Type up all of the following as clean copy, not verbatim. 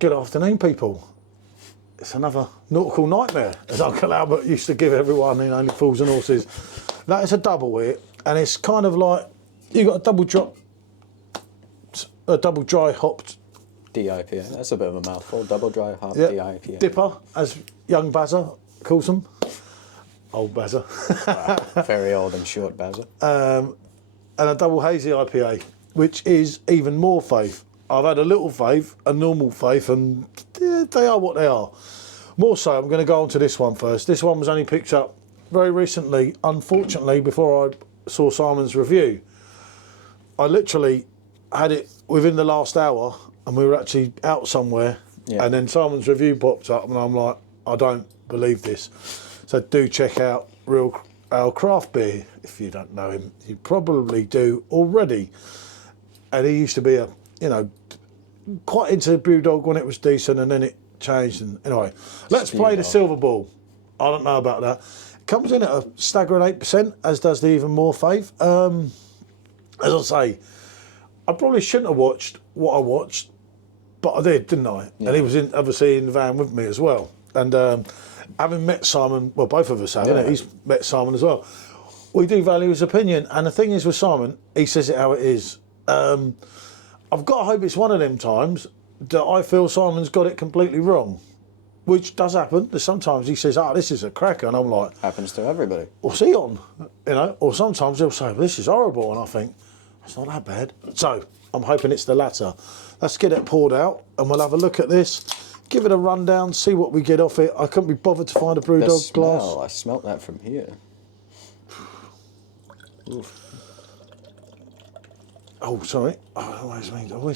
Good afternoon, people. It's another nautical nightmare, as Uncle Albert used to give everyone in Only Fools and Horses. That is a double it, and it's kind of like you got a double dry hopped DIPA. That's a bit of a mouthful. Double dry hop DIPA. DIPA, as young Bazza calls them. Old Bazza. Wow, very old and short Bazza. And a double hazy IPA, which is even more faith. I've had a little faith, a normal faith, and they are what they are. More so, I'm going to go on to this one first. This one was only picked up very recently, unfortunately, before I saw Simon's review. I literally had it within the last hour, and we were actually out somewhere, and then Simon's review popped up, and I'm like, I don't believe this. So do check out Real Ale Craft Beer. If you don't know him, you probably do already. And he used to be quite into Brewdog when it was decent, and then it changed. And anyway, let's play the Silver Ball. I don't know about that. It comes in at a staggering 8%, as does the Even More Faith. As I say, I probably shouldn't have watched what I watched, but I did, didn't I? Yeah. And he was obviously in the van with me as well. And having met Simon, well, both of us have, haven't we? He's met Simon as well. We do value his opinion, and the thing is with Simon, he says it how it is. I've got to hope it's one of them times that I feel Simon's got it completely wrong, which does happen. There's sometimes he says, this is a cracker, and I'm like... Happens to everybody. What's he on? Or sometimes he'll say, this is horrible, and I think, it's not that bad. So, I'm hoping it's the latter. Let's get it poured out, and we'll have a look at this, give it a rundown, see what we get off it. I couldn't be bothered to find a Brewdog glass. I smelt that from here. Oof. Oh, sorry. I always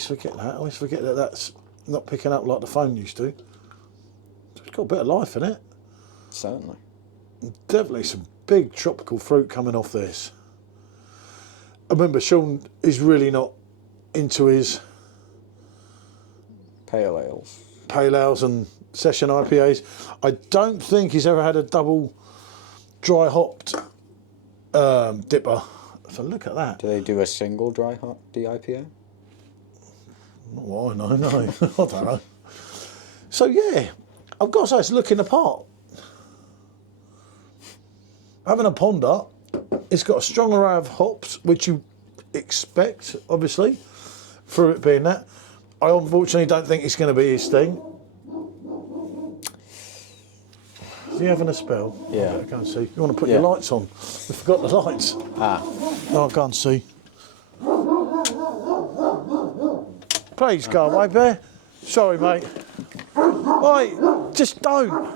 forget that. I always forget that that's not picking up like the phone used to. It's got a bit of life in it. Certainly. Definitely some big tropical fruit coming off this. I remember Sean is really not into his pale ales. Pale ales and session IPAs. I don't think he's ever had a double dry hopped dipper. So look at that. Do they do a single dry hop DIPA? Not what I know, no. I don't know. So yeah, I've got to say it's looking apart. Having a ponder, it's got a strong array of hops, which you expect, obviously, for it being that. I unfortunately don't think it's going to be his thing. Is he having a spell? Yeah. I can't see. You want to put your lights on? We forgot the lights. No, I can't see. Please go away, Bear. Sorry, mate. Right, just don't.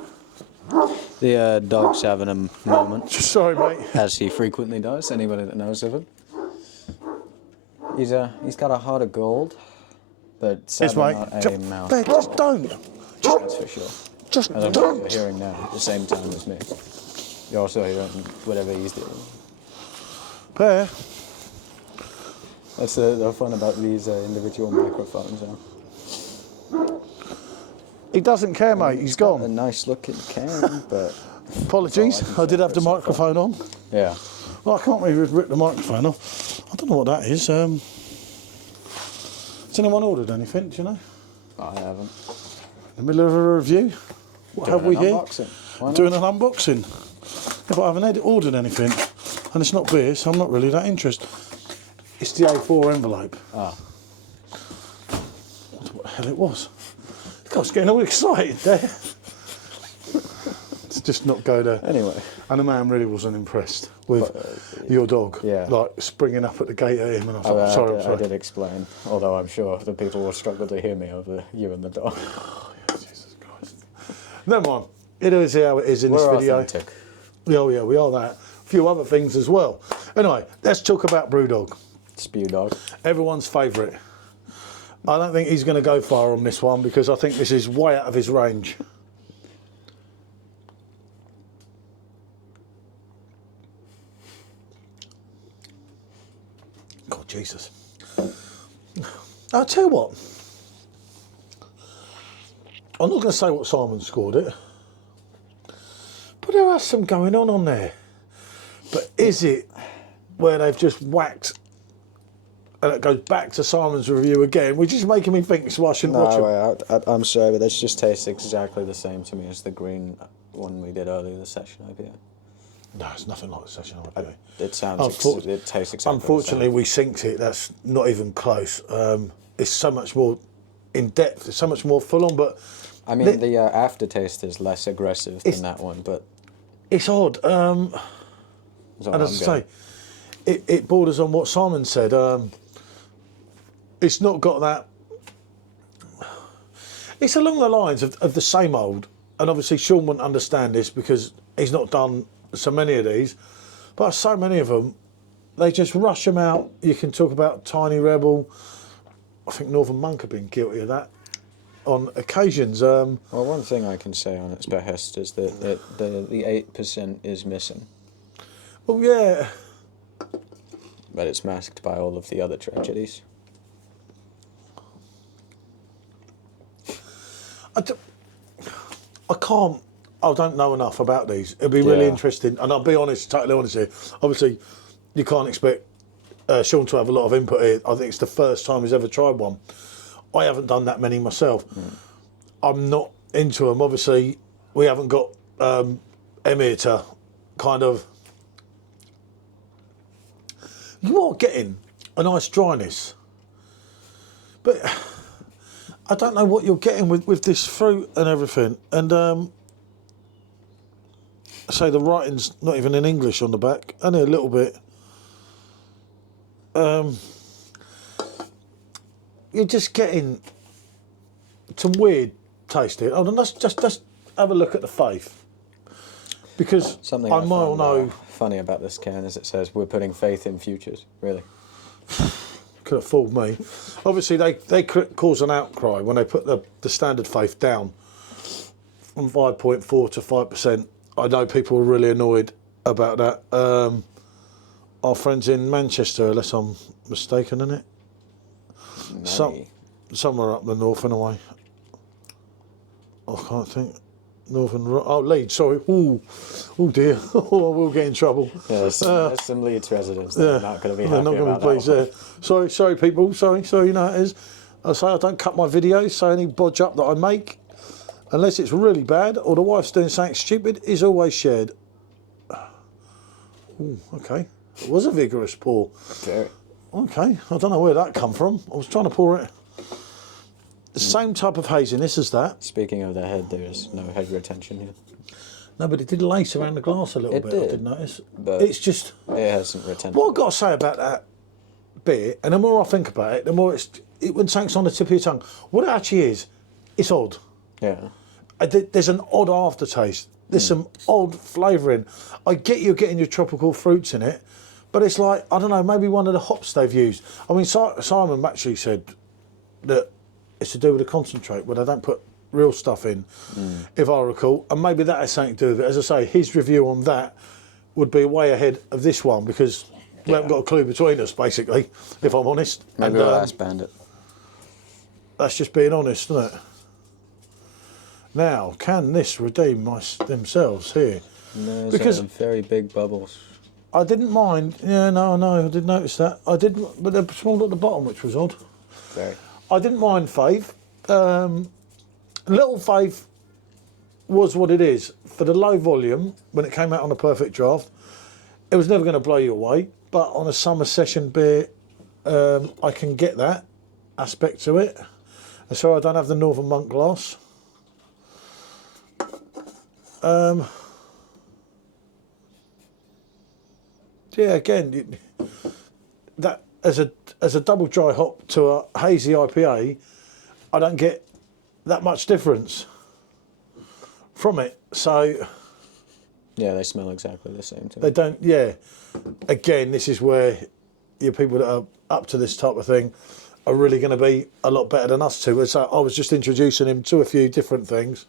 The dog's having a moment. Sorry, mate. As he frequently does, anybody that knows of him. He's got a heart of gold, but sadly not a mouth. Bear, just don't. That's for sure. Just I don't don't. know what you're hearing now at the same time as me. You're also hearing whatever he's doing. Bear. That's the fun about these individual microphones. He doesn't care, mate. He's gone. A nice looking can, but... Apologies, I did have the microphone on. Yeah. Well, I can't really rip the microphone off. I don't know what that is. Has anyone ordered anything, do you know? I haven't. In the middle of a review? What have we here? Unboxing. Doing an unboxing. Yeah, but I haven't ordered anything. And it's not beer, so I'm not really that interested. It's the A4 envelope. Ah. What the hell it was? I was getting all excited there. Let's just not go there. Anyway. And the man really wasn't impressed with your dog. Yeah. Like springing up at the gate at him. And I was like, sorry. I did explain, although I'm sure the people will struggle to hear me over you and the dog. Oh, yeah, Jesus Christ. Never mind. It is how it is in this video. Authentic. Oh, yeah, we are that. A few other things as well. Anyway, let's talk about Brewdog. Brewdog. Everyone's favourite. I don't think he's going to go far on this one because I think this is way out of his range. God, Jesus. I'll tell you what. I'm not going to say what Simon scored it. But there are some going on there. But is it where they've just whacked and it goes back to Simon's review again, which is making me think so I shouldn't watch it. No, I'm sorry, but this just tastes exactly the same to me as the green one we did earlier, the session IPA. No, it's nothing like the session IPA. It sounds, it tastes exactly Unfortunately, the we synced it. That's not even close. It's so much more in depth. It's so much more full on. But I mean, the aftertaste is less aggressive than that one, but it's odd. And as I say, it borders on what Simon said. It's not got that. It's along the lines of the same old. And obviously, Sean wouldn't understand this because he's not done so many of these. But so many of them, they just rush them out. You can talk about Tiny Rebel. I think Northern Monk have been guilty of that on occasions. Well, one thing I can say on its behest is that the 8% is missing. Well, yeah. But it's masked by all of the other tragedies. I don't know enough about these. It'll be really interesting. And I'll be honest, totally honest here. Obviously, you can't expect Sean to have a lot of input here. I think it's the first time he's ever tried one. I haven't done that many myself. I'm not into them. Obviously, we haven't got Emir to kind of... You are getting a nice dryness. But I don't know what you're getting with this fruit and everything. And say the writing's not even in English on the back, only a little bit. You're just getting some weird taste here. Oh, let's just have a look at the faith, because something I might know. Funny about this can is it says we're putting faith in futures. Really, could have fooled me. Obviously, they cause an outcry when they put the standard faith down from 5.4 to 5%. I know people are really annoyed about that. Our friends in Manchester, unless I'm mistaken, in it. Somewhere up the north anyway. I can't think. Leeds, sorry. Oh dear. Oh, we'll get in trouble. Yeah, there's some Leeds residents that are not going to be happy. They're not going to be pleased there. Sorry people, sorry, you know how it is. I say I don't cut my videos, so any bodge up that I make, unless it's really bad or the wife's doing something stupid, is always shared. Ooh, okay. It was a vigorous pour. Very. Okay, I don't know where that come from. I was trying to pour it. The same type of haziness as that. Speaking of the head, there is no head retention here. No, but it did lace around the glass a little bit, I did notice. But it's just... It hasn't retained. What I've got to say about that bit, and the more I think about it, the more when something's on the tip of your tongue, what it actually is, it's odd. Yeah. There's an odd aftertaste. There's some odd flavouring. I get you're getting your tropical fruits in it, but it's like, I don't know, maybe one of the hops they've used. I mean, Simon actually said that it's to do with the concentrate, where they don't put real stuff in, if I recall. And maybe that has something to do with it. As I say, his review on that would be way ahead of this one, because we haven't got a clue between us, basically, if I'm honest. Maybe we'll ask Bandit. That's just being honest, isn't it? Now, can this redeem themselves here? There's because very big bubbles. I didn't mind. Yeah, no, I did notice that. I did, but they're small at the bottom, which was odd. Very. I didn't mind Faith. Little Faith was what it is. For the low volume, when it came out on a perfect draft, it was never going to blow you away. But on a summer session beer, I can get that aspect to it. And so I don't have the Northern Monk glass. Yeah, again, that as a double dry hop to a hazy IPA, I don't get that much difference from it. So yeah, they smell exactly the same too. They don't. Yeah, again, this is where your people that are up to this type of thing are really going to be a lot better than us two. So I was just introducing him to a few different things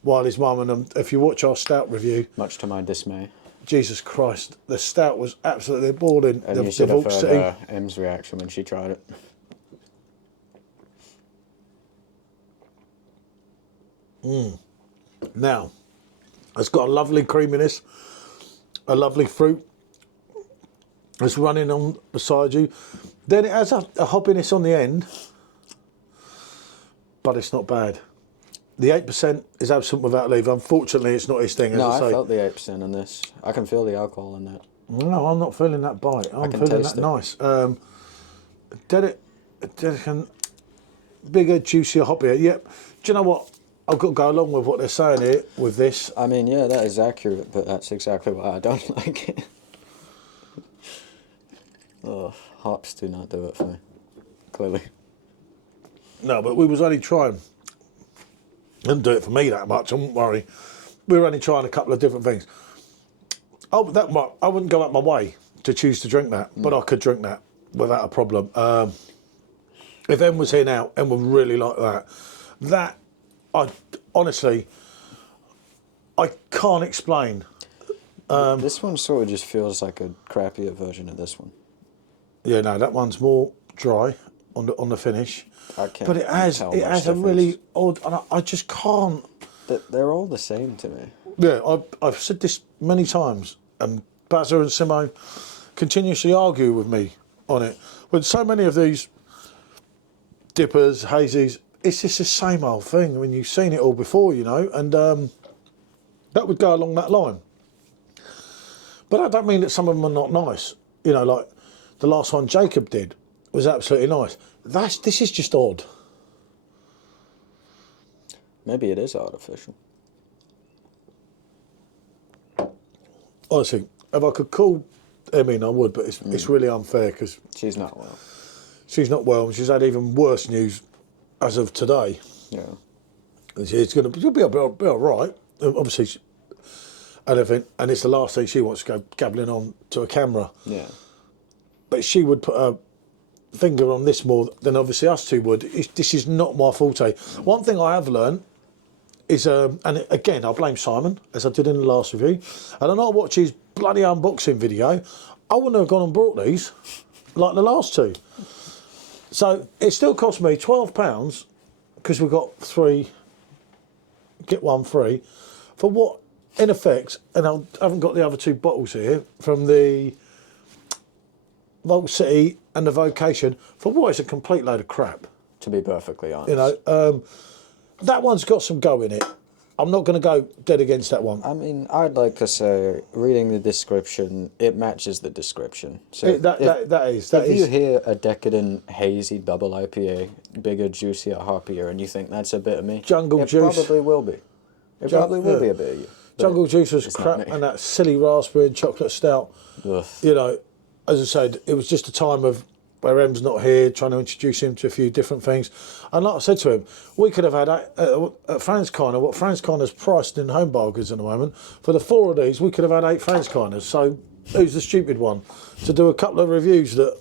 while his mum and them. If you watch our stout review, much to my dismay. Jesus Christ, the stout was absolutely appalling. And you should have heard M's reaction when she tried it. Now, it's got a lovely creaminess, a lovely fruit, that's running on beside you. Then it has a hoppiness on the end, but it's not bad. The 8% is absent without leave. Unfortunately, it's not his thing, as No, I say. I felt the 8% on this. I can feel the alcohol in that. No, I'm not feeling that bite. I'm can feeling taste that it. nice. Bigger, juicier, hoppier. Yep. Do you know what? I've got to go along with what they're saying here with this. I mean, yeah, that is accurate, but that's exactly why I don't like it. Oh, hops do not do it for me. Clearly. No, but we was only trying. Didn't do it for me that much, I wouldn't worry. We were only trying a couple of different things. Oh, I wouldn't go out my way to choose to drink that, but I could drink that without a problem. If Em was here now, Em would really like that. That, honestly, I can't explain. This one sort of just feels like a crappier version of this one. Yeah, no, that one's more dry on the finish. I can't But it has tell a much really difference. odd, and I just can't. They're all the same to me. Yeah, I've said this many times, and Bazza and Simo continuously argue with me on it. With so many of these dippers, hazies, it's just the same old thing. I mean, you've seen it all before, you know, and that would go along that line. But I don't mean that some of them are not nice. You know, like the last one Jacob did was absolutely nice. This is just odd. Maybe it is artificial. Honestly, if I could call Em in, I would, but it's really unfair because She's not well. she's not well and she's had even worse news as of today. Yeah. She'll be all right. Obviously, and it's the last thing she wants to go gabbling on to a camera. Yeah. But she would put her finger on this more than obviously us two would. This is not my forte. One thing I have learned is, and again, I blame Simon, as I did in the last review, and I watch his bloody unboxing video, I wouldn't have gone and brought these like the last two. So it still cost me £12 because we got 3, get 1 free, for what, in effect, and I haven't got the other 2 bottles here, from the Vault City and the Vocation, for what is a complete load of crap. To be perfectly honest. You know, that one's got some go in it. I'm not going to go dead against that one. I mean, I'd like to say, reading the description, it matches the description. So That if is. you hear a decadent, hazy double IPA, bigger, juicier, hoppier, and you think that's a bit of me, Jungle it Juice. probably will be. It probably will be a bit of you. but Jungle Juice was it's not crap, me. and that silly raspberry and chocolate stout. Ugh. You know, as I said, it was just a time of where Em's not here, trying to introduce him to a few different things. And like I said to him, we could have had at Franz Kiner, what Franz Kiner's priced in home bargains at the moment, for the 4 of these, we could have had 8 Franz Kiners. So who's the stupid one to do a couple of reviews that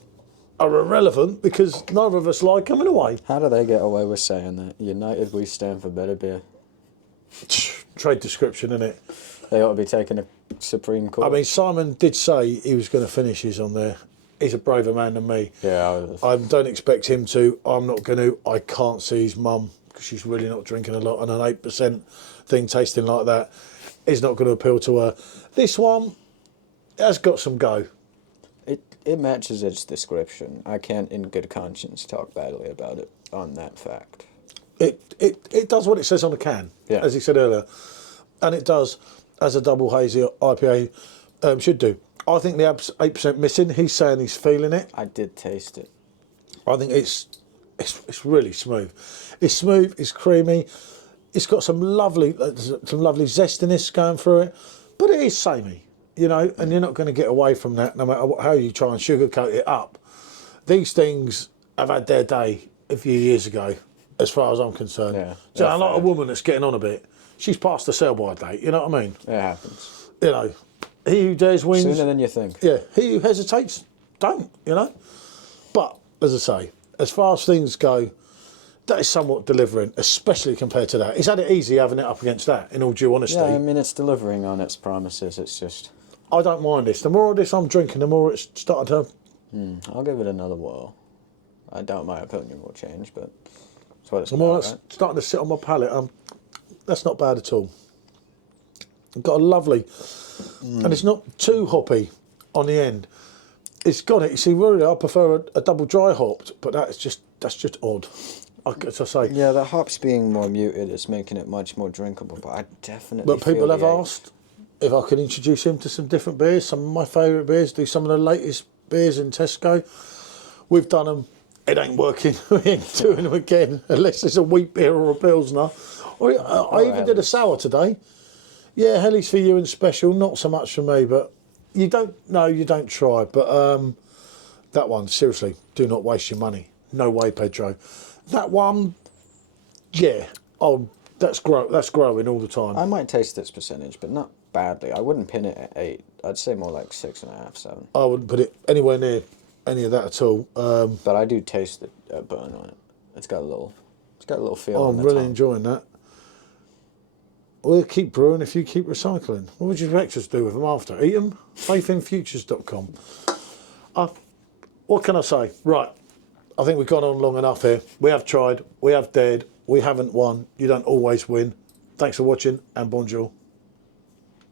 are irrelevant because neither of us like them in a way? How do they get away with saying that? United, we stand for better beer. Trade description, innit? They ought to be taking a Supreme Court. I mean, Simon did say he was going to finish his on there. He's a braver man than me. Yeah, I don't expect him to. I'm not going to. I can't see his mum because she's really not drinking a lot, and an 8% thing tasting like that is not going to appeal to her. This one has got some go. It matches its description. I can't, in good conscience, talk badly about it on that fact. It does what it says on the can, Yeah. as he said earlier, and it does as a double hazy IPA should do. I think the 8% missing. He's saying he's feeling it. I did taste it. I think it's really smooth. It's smooth. It's creamy. It's got some lovely zestiness going through it, but it is samey, you know. And you're not going to get away from that, no matter how you try and sugarcoat it up. These things have had their day a few years ago, as far as I'm concerned. Yeah, So I like a woman that's getting on a bit. She's past the sell-by date. You know what I mean? It happens. You know, he who dares wins. Sooner than you think. Yeah, he who hesitates, don't, you know. But, as I say, as far as things go, that is somewhat delivering, especially compared to that. He's had it easy having it up against that, in all due honesty. Yeah, I mean, it's delivering on its promises. It's just... I don't mind this. The more of this I'm drinking, the more it's starting to... I'll give it another whirl. I doubt my opinion will change, but that's what it's The more about, it's right? starting to sit on my palate, that's not bad at all. Got a lovely... And it's not too hoppy on the end. It's got it. You see, really, I prefer a double dry hopped, but that's just odd. As I say. Yeah, the hops being more muted is making it much more drinkable, but I definitely. But people feel have the asked if I can introduce him to some different beers, some of my favourite beers, do some of the latest beers in Tesco. We've done them. It ain't working. We ain't doing them again unless it's a wheat beer or a pilsner. I even did a sour today. Yeah, Helly's for you and special, not so much for me, but you don't try. But that one, seriously, do not waste your money. No way, Pedro. That one, yeah. Oh, that's growing all the time. I might taste its percentage, but not badly. I wouldn't pin it at 8. I'd say more like 6.5, 7. I wouldn't put it anywhere near any of that at all. But I do taste the burn on it. It's got a little feel. I'm on the really tongue. enjoying that. We'll keep brewing if you keep recycling. What would your breakfast do with them after? Eat them? Faithinfutures.com. What can I say? Right. I think we've gone on long enough here. We have tried. We have dared. We haven't won. You don't always win. Thanks for watching and bonjour.